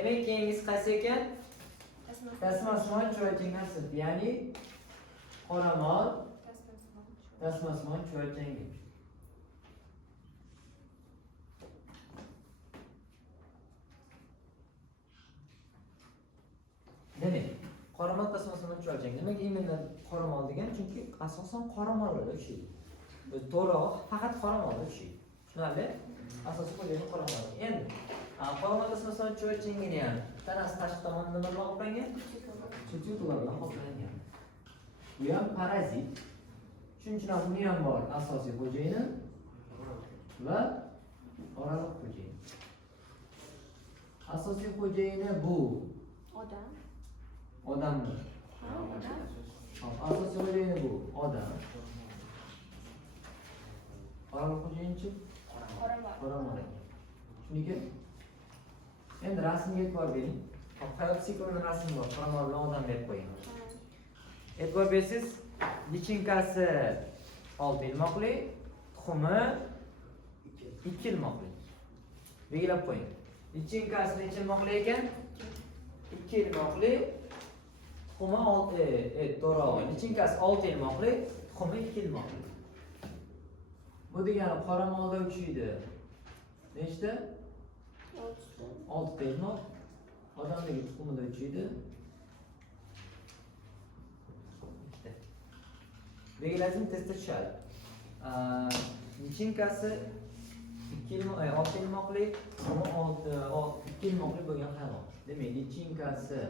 Demek keyingisi qaysi ekan? Tasmasmon chuvalchanglar sirti. Ya'ni qoramol, tasmasmon chuvalchangi. Demek qoramol tasmasmon chuvalchang. Nimaga imенно qoramol degan? Chunki asosan qoramollarda uchaydi. To'roq faqat qoramolda uchaydi. Tushunarli? Asosiy qo'ygan qoramol. Endi qoramol tasmasmon chuvalchangini ham tanasi tashqi tomonidan nima bilan qoplangan? Chuchuklar bilan qoplangan. Bu ham parazit. Shuning uchun ham uni ham bor asosiy xo'jayini va oraliq xo'jayin. Asosiy xo'jayini bu Odam. odamdir. Odam. Asosiy xo'jayini bu odam. Oraliq xo'jayinchi qoramol. Shuniki endi rasmga e'tibor bering. Hayot siklini rasmi bor. Qoramol bilan odam deb qo'ying. E'tibor bersiz, lichinkasi 6 ilmoqli, tuxumi 2 ilmoqli. Belgilab qo'ying. Lichinkasi necha ilmoqli ekan? 2 ilmoqli, tuxumi 6, to'g'ri. Lichinkasi 6 ilmoqli, tuxumi 2 ilmoqli. Bu degani qoramolda uchaydi. Nechta? 6 ta ilmoq. Odamdagi tuxumida uchaydi. Belgilasini testda tushadi. Lichinkasi 6 ilmoqli, tuxumi 2 ilmoqli bo'lgan hayvon. Demak, lichinkasi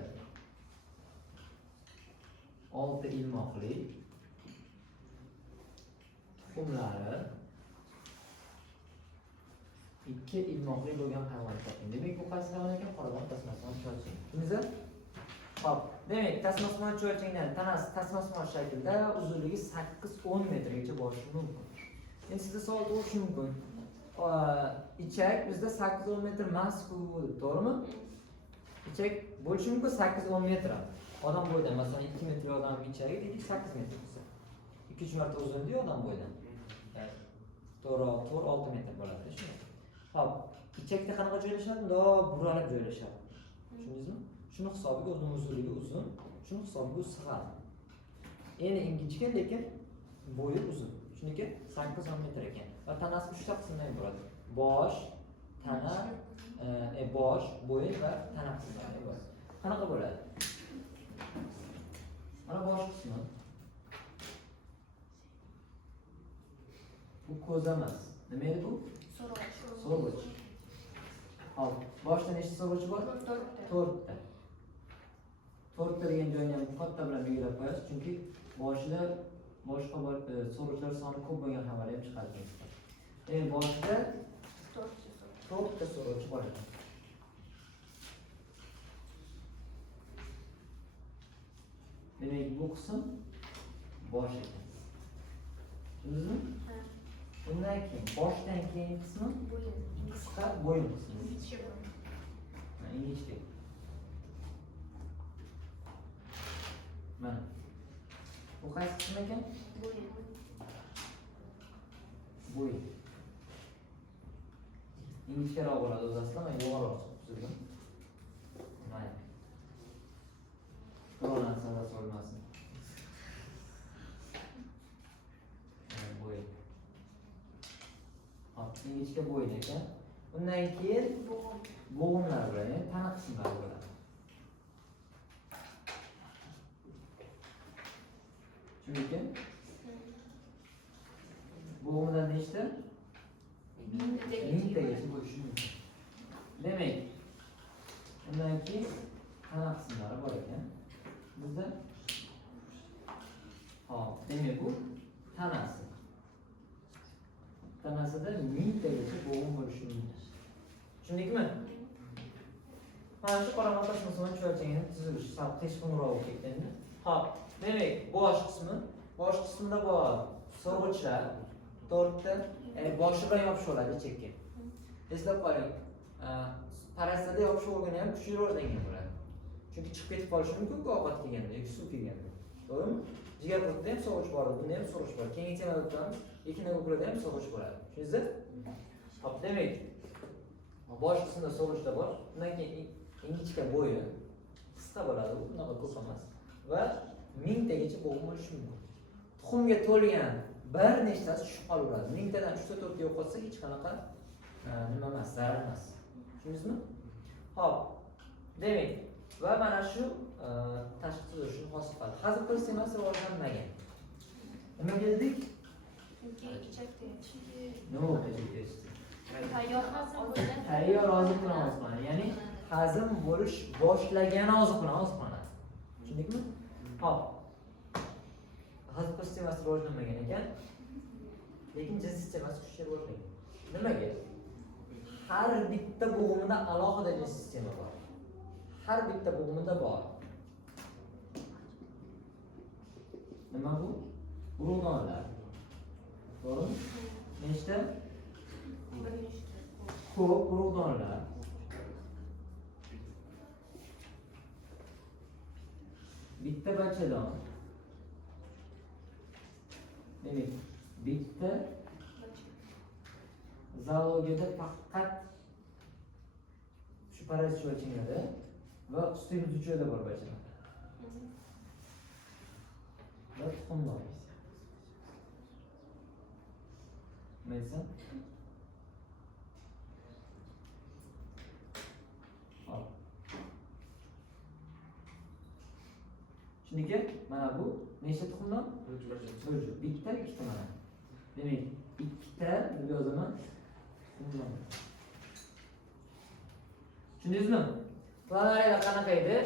6 ilmoqli, tuxumlari 2 ilmoqli bo'lgan hayvon toping. Demak, bu qaysi hayvon ekan? Qoramol tasmasmon chuvalchang. Tushundingizmi? Xo'p, demak, tasmasmon chuvalchangdan tanasi tasmasmon shaklda uzunligi 8-10 metrgacha bo'lishi mumkin. Endi sizga savol tug'ilishi mumkin. Ichak bizda 8-10 metr emas-ku, to'g'rimi? Ichak bo'lishi mumkin 8-10 metr. Odam bo'yidan, masalan, 2 metr odam ichagi deylik 8 metr bo'lsa. 2-3 marta uzunligi odam bo'yidan. To'g'ri, 6 metr bo'ladi, shunday. Xo'p, ichakda qanaqa joylashadi? Bundoq buralib joylashadi. Tushundingizmi? Shuni hisobiga o'zining uzunligi uzun, shuni hisobiga sig'adi. Endi ingichka, lekin bo'yi uzun. Shuniki 8-10 metr ekan. Va tanasi 3 ta qismdan iborat. Bosh, tana, bosh, bo'yin va tana qismlaridan iborat. Qanaqa bo'ladi? Mana bosh qismi. Bu ko'z emas. Nima edi bu? So'rg'ich. Hop, boshda nechta so'rg'ich bor? 4 ta. 4 ta degan joyni ham katta bilan belgilab qo'yasiz, chunki boshida boshqa so'rg'ichlar soni ko'p bo'lgan xabarlar ham chiqadi. Endi boshida 4 ta so'rg'ich bor ekan. Demak, bu qism bosh ekan. Tushundingizmi? Bundan keyin boshdan keyin qismi qisqa bo'yin qismi. Ingichka. Mana. Bu qaysi qism ekan? Bo'yin. Ingichkaroq bo'ladi o'zi aslida, men yo'g'onroq tuzilgan. Mana. Biron narsalar solmasin. Bo'yin. Ingichka bo'yin ekan. Undan keyin bo'g'imlar bo'ladi, tana qismlari bo'ladi. Tushundingizmi? Bo'g'imlar nechta? 1000 tagacha bo'lishi mumkin. Demak, undan keyin tana qismlari bor ekan. Bizda hop, demak bu tanasi. Tanasida 1000 tagacha bo'g'im bo'lishi mumkin. Tushundingizmi? Mana shu qoramol tasmasmon chuvalchangini tuzilishi sal teshqinroq bo'lib ketganda. Hop, demak, bosh qismida bor so'rg'ichlar 4 ta, boshi bilan yopishib oladi ichakka. Eslab qoling. Parazitda yopishib olgani ham kuchli rivojlangan bo'ladi. Chunki chiqib ketib qolishi mumkin-ku ovqat kelganda yoki suv kelganda. To'g'rimi? Jigar qurtida ham so'rg'ich bor, bunda ham so'rg'ich bor. Keyingi temada o'tamiz, ekina ko'klarda ham so'rg'ich bo'ladi. Tushundingizmi? Hop, demak, bosh qismida so'rg'ichlar bor. Undan keyin ingichka bo'yi qisqa bo'ladi, u unaqa ko'p emas va 1000 tagacha bo'g'im bo'lishi mumkin. Tuxumga to'lgan bir nechtasi tushib qolaveradi. 1000 tadan 3 ta 4 ta yo'qotsa hech qanaqa nima emas, zarar emas. Tushundingizmi? Xo'p. Demak, va mana shu tashqi tuzilishni hosil qiladi. Hazm qilish emas rivojlanmagan. Nima dedik? Chunki ichakda Nima bo'ldi? tayyor oziqdan Tayyor oziqdan oziqlanadi. Ya'ni hazm bo'lish boshlagan oziqlanadi. Tushundikmi? Hop. Hazm qilish sistemasi rivojlanmagan ekan, lekin jinsiy sistemasi kuchli rivojlangan. Nimaga? Har bitta bo'g'imida alohida jinsiy sistema bor. Har bitta bo'g'imida bor. Nima bu? Urug'donlar. To'g'rimi? Nechta? bir nechta Ko'p urug'donlar. Bitta bachadon. Demak, bitta zoologiyada faqat shu parazit o'lchanadi va ustiga uchada bor bachadon. Va tuxum bor. Neyse. Hop. Shuniki mana bu nechta tuxumdan? Bir. Bitta, ikkita mana. Demak, ikkita deb yozaman. Tushundingizmi? Planariyada qanaqa edi?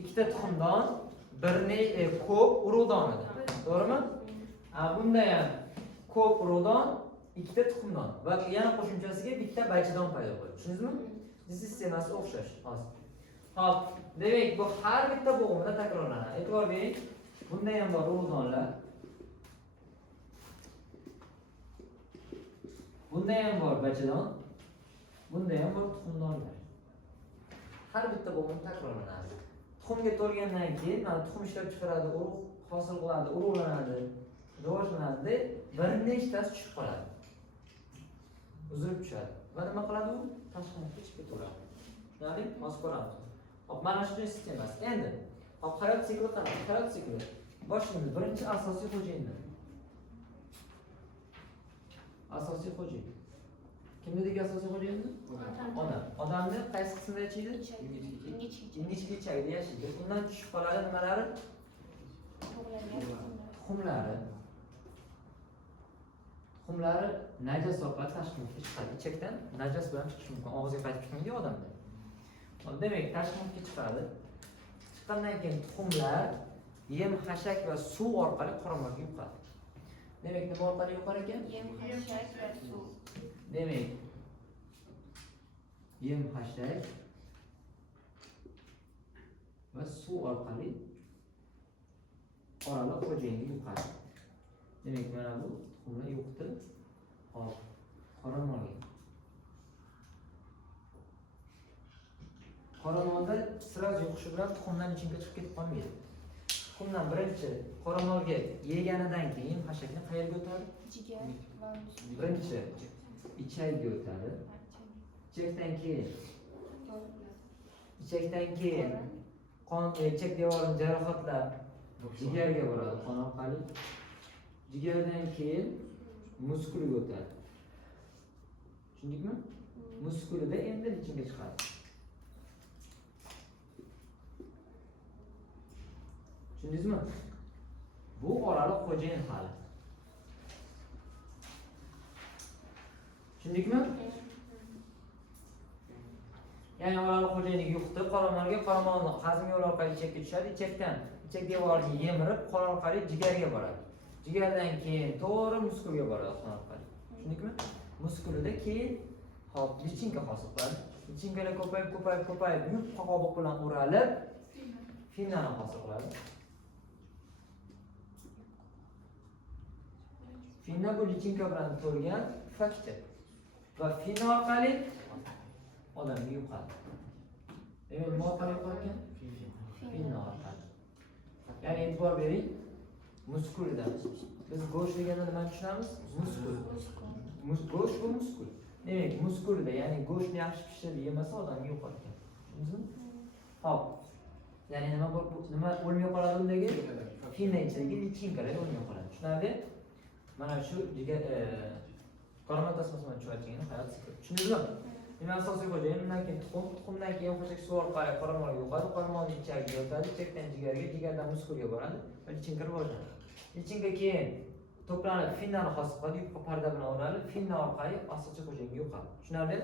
Ikkita tuxumdan, ko'p urug'don edi. To'g'rimi? Bunda ham ko'p urug'don, ikkita tuxumdan va yana qo'shimchasiga bitta bachadon paydo bo'ldi. Tushundingizmi? Sistemasi o'xshash. Hozir. Xo'p, demak bu har bitta bo'g'imda takrorlanadi. E'tibor bering. Bunda ham bor urug'donlar. Bunda ham bor bachadon. Bunda ham bor tuxumdonlar. Har bitta bo'g'im takrorlanadi. Tuxumga to'lgandan keyin mana tuxum ishlab chiqaradi, urug' hosil qiladi, urug'lanadi, rivojlanadi, bir nechtasi tushib qoladi. Uzilib tushadi. Va nima qiladi u? Tashqariga chiqib ketaveradi. Tushunarli? Hozir ko'ramiz. Hop, mana shu sistemasi. Endi hop, hayot sikli qanaqa? Hayot sikli. Boshlaymiz. Birinchi asosiy xo'jayindan. Asosiy xo'jayin. Kim dedik asosiy xo'jayinni? Odam. Odamni qaysi qismida yashaydi? Ingichka ichagida yashaydi. Undan tushib qoladi nimalari? Tuxumlari. Tuxumlari najas orqali tashqi muhitga chiqadi. Ichakdan najas bilan chiqishi mumkin. Og'izga qaytib chiqmaydi odamda. Demak, tashqi muhitga chiqadi. Chiqqandan keyin tuxumlar yem, xashak va suv orqali qoramolga yuqadi. Demak, nima orqali yuqar ekan? yem, xashak va suv. Demak, yem, xashak va suv orqali oraliq xo'jayinga yuqadi. Demak, mana bu tuxumlar yuqdi. Hop, qoramolga. Qoramolda siraj yuqishi bilan tuxumdan ichimga chiqib ketib qolmaydi. Tuxumdan birinchi qoramolga yeganidan keyin xashakni qayerga o'tadi? Jigar va Birinchi ichakga o'tadi. Ichakdan keyin qon ichak devorini jarohatlab jigarga boradi qon orqali. Jigardan keyin muskulga o'tadi. Tushundingmi? Muskulida endi ichimga chiqadi. Tushundingizmi? Bu oraliq xo'jayin hali. Tushundikmi? Ya'ni oraliq xo'jayinlik yuqdi, qoramolga, qoramolni hazm yo'li orqali ichakka tushadi, ichak devoriga yemirib, qon orqali jigarga boradi. Jigardan keyin to'g'ri muskulga boradi qon orqali. Tushundikmi? Muskulida keyin hop lichinka hosil qiladi. Lichinkalar ko'payib, yupqa qobiq bilan o'ralib, finnani hosil qiladi. Finna bu lichinka bilan to'lgan faktor. Va finna orqali odamga yuqadi. Demak, nima orqali yuqar ekan? Finna orqali. Ya'ni e'tibor bering, muskulda. Biz go'sht deganda nima tushunamiz? Muskul. Go'sht bu muskul. Demak, muskulda, ya'ni go'shtni yaxshi pishirib yemasa odamga yuqar ekan. Tushundingizmi? Hop. Ya'ni nima nima o'lmay qoladi undagi? Finna ichidagi lichinkalar o'lmay qoladi. Tushunarli? Mana shu qoramol tasmasini chuvalchangni hayot sikli. Tushundingizmi? Demak, asosiy xo'jayin undan keyin tuxumdan keyin xo'jalik suv orqali qoramolga yo'qadi, qoramolni ichagiga o'tadi, ichakdan jigarga, jigardan muskulga boradi va lichinka rivojlanadi. Lichinka keyin to'planib finnani hosil qiladi, yupqa parda bilan o'ralib, finna orqali asosiy xo'jayinga yo'qadi. Tushunarli?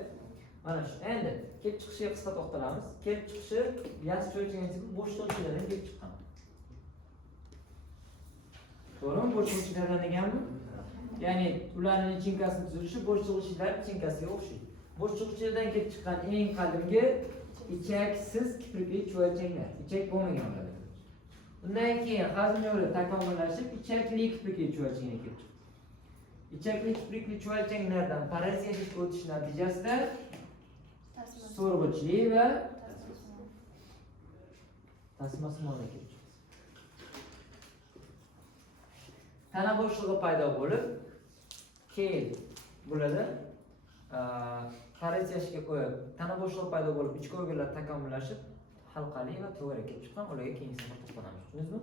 Mana shu. Endi kelib chiqishiga qisqa to'xtalamiz. Kelib chiqishi yas cho'lchagan tipi bo'shliqchilardan kelib chiqqan. To'g'rimi? Bo'shliqchilardan deganmi? Ya'ni ularning lichinkasi tuzilishi bo'shliqchilar lichinkasiga o'xshaydi. Bo'shliqchilardan kelib chiqqan eng qadimgi ichaksiz kiprikli chuvalchanglar, ichak bo'lmaganlar. Undan keyin hazm yo'li takomillashib, ichakli kiprikli chuvalchangga kelib chiqdi. Ichakli kiprikli chuvalchanglardan paraziyatik o'tish natijasida so'rg'ichli va tasmasmonga kelib chiqdi. Tana bo'shlig'i paydo bo'lib, keyin bo'ladi. Paraziyashga qo'yib, tana bo'shlig'i paydo bo'lib, ichki organlar takomillashib, halqali va to'g'ri kelib chiqqan, ularga keyingi safar to'xtalamiz. Tushundingizmi?